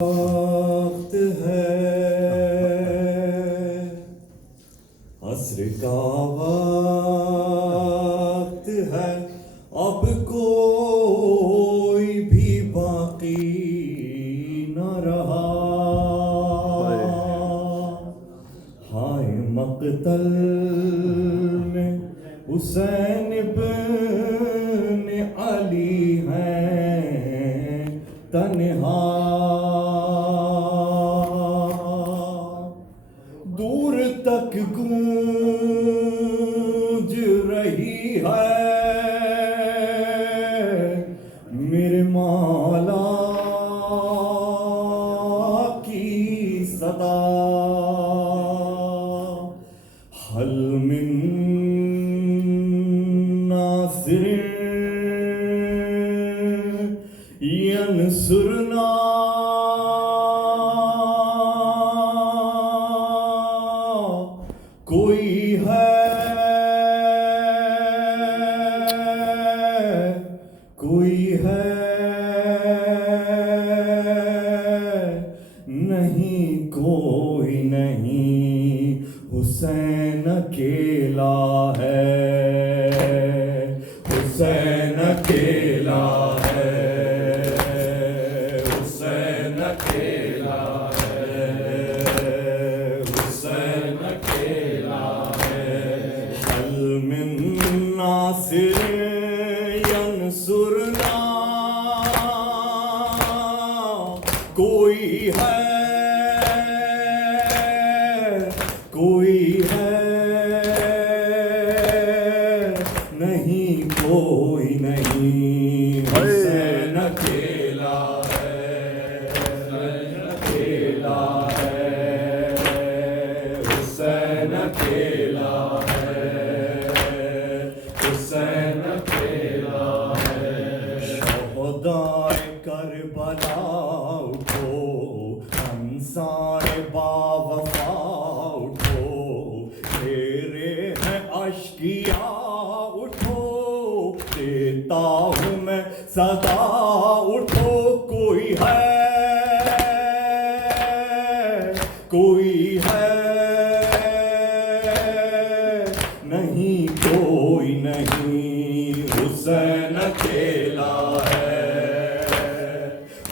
वक्त है, असर का वक्त है, अब कोई भी बाकी न रहा। हाय मक़तल में हुसैन इब्न अली हैं तन्हा, दूर तक गूंज रही है मेरे मौला की सदा। हल मिन नासिर यंसुरना, कोई है, कोई है नहीं, कोई नहीं, हुसैन अकेला है, हुसैन अकेला है, हुसैन अकेला है, हुसैन अकेला है। हल मिन नासिर यंसुरना, कोई है, कोई है नहीं, कोई नहीं, हुसैन अकेला है, हुसैन अकेला है, हुसैन अकेला है, हुसैन अकेला है। शोहदाए करबला उठो, अंसारे बावफा उठो, तेरे हैं अश्किया उठो, देता हूँ मैं सदा उठो। कोई है, कोई है नहीं, कोई नहीं, हुसैन अकेला है,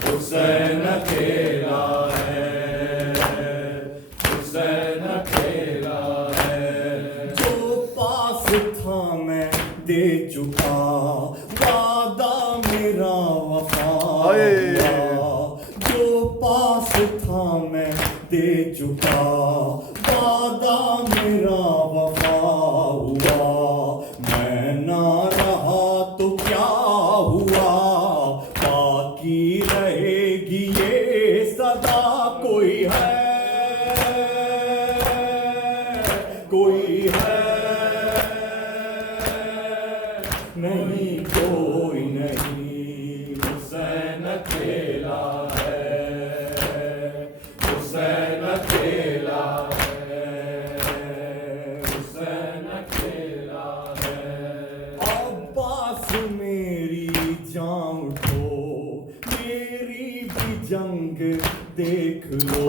हुसैन अकेला है, हुसैन अकेला है। जो पास था मैं दे चुका, वादा मेरा वफा हुआ। जो पास था मैं दे चुका, वादा मेरा वफा हुआ। मैं ना रहा तो क्या हुआ, बाकी रहेगी ये सदा। कोई है, कोई है नहीं, कोई नहीं, हुसैन अकेला है, हुसैन अकेला है, हुसैन अकेला है। अब्बास मेरी जान उठो, मेरी भी जंग देख लो।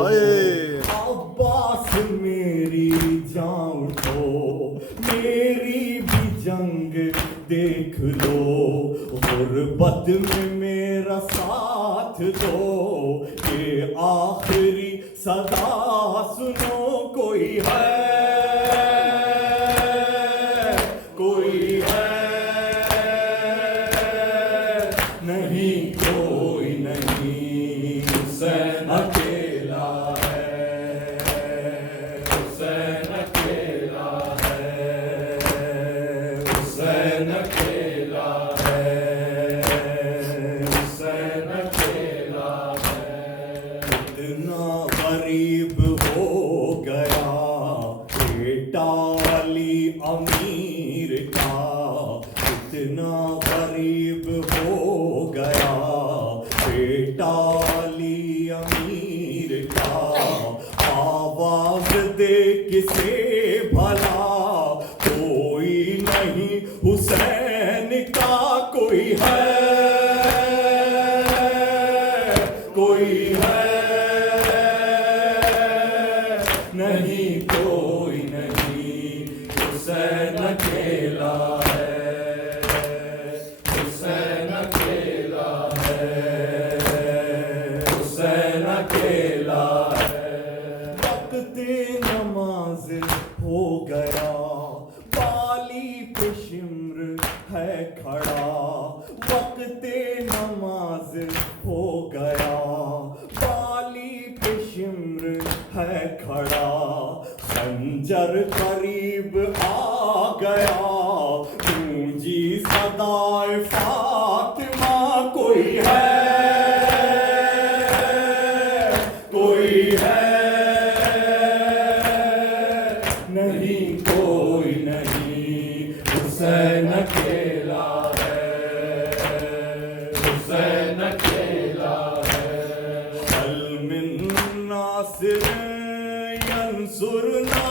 अब्बास मेरी जान उठो, मेरी भी जंग देख लो। गुर्बत में मेरा साथ दो, ये आखिरी सदा सुनो। कोई है, कोई है नहीं, कोई नहीं, हुसैन अकेला है, हुसैन अकेला है, हुसैन अकेला है, हुसैन अकेला है। इतना गरीब हो गया बेटा अली अमीर का, इतना गरीब हो गया बेटा अली अमीर का। आवाज दे किसे भला, कोई नहीं हुसैन का। कोई है, कोई है अकेला है। वक्ते नमाज हो गया, बाली पे शिम्र है खड़ा। वक्ते नमाज हो गया, बाली पे शिम्र है खड़ा। खंजर करीब आ गया, गूंजी सदाए फातिमा। कोई है, कोई है नहीं, कोई नहीं, हुसैन अकेला है, हुसैन अकेला है। हल मिन नासिर यंसुरना